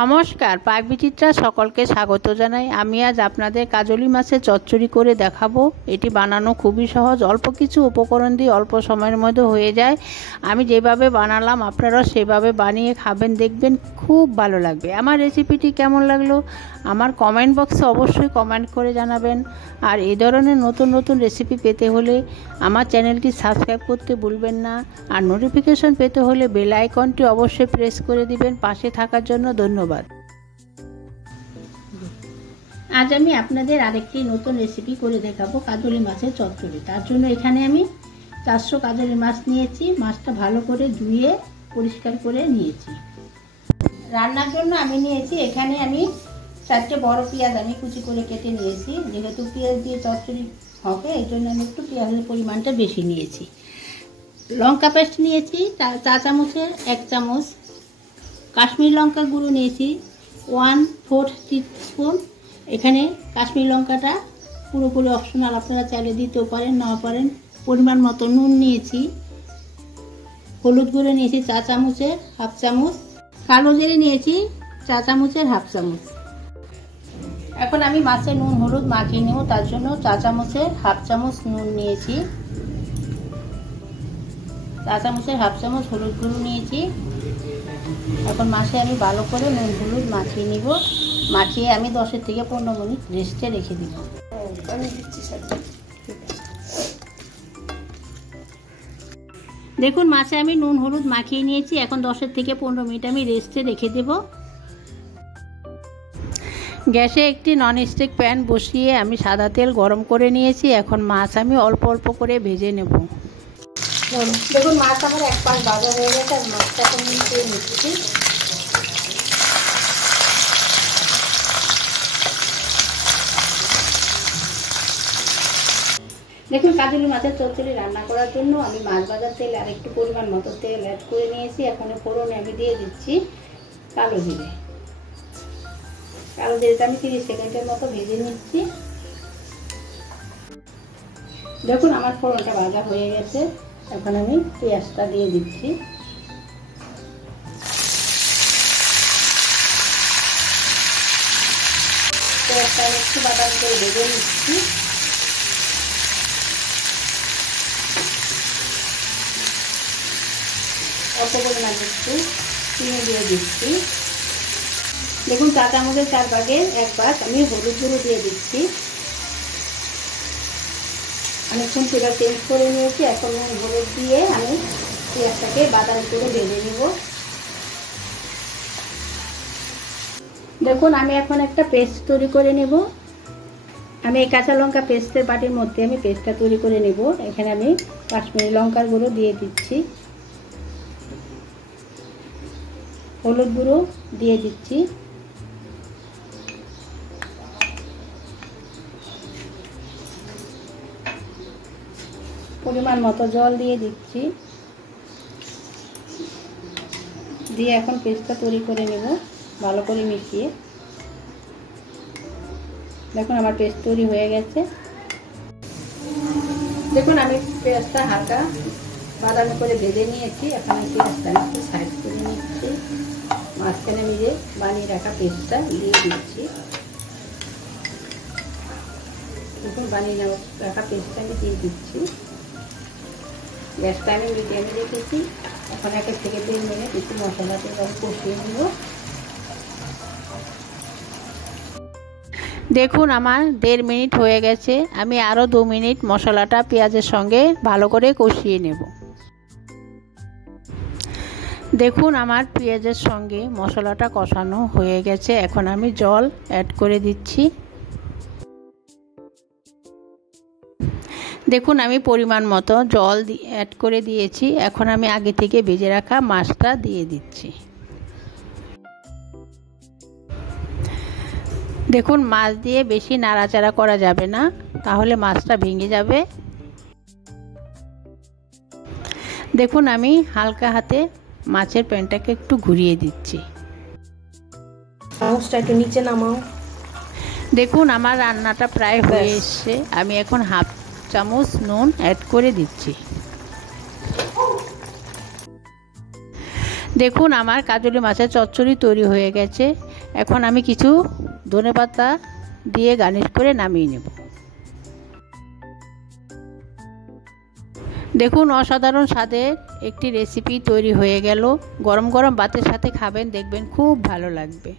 নমস্কার, পাক বিচিত্রা সকলকে স্বাগত জানাই। আমি আজ আপনাদের কাজলি মাছের চচ্চড়ি করে দেখাবো। এটি বানানো খুবই সহজ, অল্প কিছু উপকরণ দিয়ে অল্প সময়ের মধ্যে হয়ে যায়। আমি যেভাবে বানালাম আপনারা সেভাবে বানিয়ে খাবেন, দেখবেন খুব ভালো লাগবে। আমার রেসিপিটি কেমন লাগলো আমার কমেন্ট বক্সে অবশ্যই কমেন্ট করে জানাবেন। আর এই ধরনের নতুন নতুন রেসিপি পেতে হলে আমার চ্যানেলটি সাবস্ক্রাইব করতে ভুলবেন না। আর নোটিফিকেশন পেতে হলে বেল আইকনটি অবশ্যই প্রেস করে দিবেন। পাশে থাকার জন্য ধন্যবাদ। আজ আমি আপনাদের আরেকটি নতুন রেসিপি করে দেখাবো, কাজলি মাছের চচ্চড়ি। তার জন্য এখানে আমি 400 কাজলি মাছ নিয়েছি। মাছটা ভালো করে ধুয়ে পরিষ্কার করে নিয়েছি। রান্নার জন্য আমি নিয়েছি এখানে আমি 4টে বড় পেঁয়াজ আমি কুচি করে কেটে নিয়েছি। যেহেতু পেঁয়াজ দিয়ে চচ্চড়ি হবে এই জন্য আমি একটু পেঁয়াজের পরিমাণটা বেশি নিয়েছি। লঙ্কা পেস্ট নিয়েছি 4 চামচের 1 চামচ। কাশ্মীর লঙ্কা গুঁড়ো নিয়েছি 1/4 টিস্পুন। এখানে কাশ্মীর লঙ্কাটা পুরোপুরি অপশনাল, আপনারা চাইলে দিতেও পারেন নাও পারেন। পরিমাণ মতো নুন নিয়েছি। হলুদ গুঁড়ো নিয়েছি 4 চামচের 1/2 চামচ। কালো জিরে নিয়েছি 4 চামচের 1/2 চামচ। এখন আমি মাছে নুন হলুদ মাখিয়ে নেব, তার জন্য 4 চামচের 1/2 চামচ নুন নিয়েছি। 4 চামচের 1/2 চামচ হলুদ গুঁড়ো নিয়েছি। এখন মাছে আমি ভালো করে নুন হলুদ মাখিয়ে নিব। মাখিয়ে আমি 10 থেকে 15 মিনিট রেস্টে রেখে দিব। দেখুন মাছে আমি নুন হলুদ মাখিয়ে নিয়েছি। এখন 10 থেকে 15 মিনিট আমি রেস্টে রেখে দেব। গ্যাসে একটি ননস্টিক প্যান বসিয়ে আমি সাদা তেল গরম করে নিয়েছি। এখন মাছ আমি অল্প অল্প করে ভেজে নেব। দেখুন মাছ আমার এক পাশ ভাজা হয়ে গেছে। আর মাছটা এখন নিচে নিচ্ছি। দেখুন কাজলি মাছের চচ্চড়ি রান্না করার জন্য আমি মাছ ভাজার তেল আর একটু পরিমাণ মতো তেল অ্যাড করে নিয়েছি। এখন ফোড়নে আমি দিয়ে দিচ্ছি কালো জিরে। কালো জিরেটা আমি 30 সেকেন্ডের মতো ভেজে নিচ্ছি। দেখুন আমার ফোড়নটা ভাজা হয়ে গেছে। এখন আমি পেঁয়াজটা দিয়ে দিচ্ছি। পেঁয়াজটা একটু বাদামি করে ভেজে নিচ্ছি। অল্প পরিমাণ একটু চিনি দিয়ে দিচ্ছি। দেখুন 4 চামচের 4 ভাগের 1 ভাগ আমি হলুদ গুঁড়ো দিয়ে দিচ্ছি। অনেকক্ষণ সেটা চেঞ্জ করে নিয়েছি। এখন হলুদ দিয়ে আমি পেঁয়াজটাকে বাদামি করে ভেজে নেব। দেখুন আমি এখন একটা পেস্ট তৈরি করে নেব। আমি এই কাঁচা লঙ্কা পেস্টের বাটির মধ্যে আমি পেস্টটা তৈরি করে নেব। এখানে আমি কাশ্মীরি লঙ্কার গুঁড়ো দিয়ে দিচ্ছি, হলুদ গুঁড়ো দিয়ে দিচ্ছি, পরিমাণ মতো জল দিয়ে দিচ্ছি। দিয়ে এখন পেস্টটা তৈরি করে নেব ভালো করে মিশিয়ে। দেখুন আমার পেস্ট তৈরি হয়ে গেছে। দেখুন আমি পেঁয়াজটা হালকা বাদামি করে ভেজে নিয়েছি। এখন আমি পেঁয়াজটা একটু সাইড করে নিচ্ছি। মাঝখানে আমি যে বানিয়ে রাখা পেস্টটা দিয়ে দিচ্ছি। দেখুন বানিয়ে রাখা পেস্টটা আমি দিয়ে দিচ্ছি। গ্যাসটা আমি মিডিয়ামে রেখেছি। এখন 1 থেকে 2 মিনিট একটু মশলাটা আমি কষিয়ে নেব। দেখুন আমার 1.5 মিনিট হয়ে গেছে। আমি আরও 2 মিনিট মশলাটা পেঁয়াজের সঙ্গে ভালো করে কষিয়ে নেব। দেখুন আমার পেঁয়াজের সঙ্গে মশলাটা কষানো হয়ে গেছে। এখন আমি জল অ্যাড করে দিচ্ছি। দেখুন আমি পরিমাণ মতো জল অ্যাড করে দিয়েছি। এখন আমি আগে থেকে ভেজে রাখা মাছটা দিয়ে দিচ্ছি। দেখুন মাছ দিয়ে বেশি নাড়াচাড়া করা যাবে না, তাহলে মাছটা ভেঙে যাবে। দেখুন আমি হালকা হাতে মাছের প্যানটাকে একটু ঘুরিয়ে দিচ্ছি। চামচটা একটু নিচে নামাও। দেখুন আমার রান্নাটা প্রায় হয়ে এসছে। আমি এখন 1/2 চামচ নুন অ্যাড করে দিচ্ছি। দেখুন আমার কাজলি মাছের চচ্চড়ি তৈরি হয়ে গেছে। এখন আমি কিছু ধনেপাতা দিয়ে গার্নিশ করে নামিয়ে নেব। দেখুন অসাধারণ স্বাদের একটি রেসিপি তৈরি হয়ে গেল। গরম গরম ভাতের সাথে খাবেন, দেখবেন খুব ভালো লাগবে।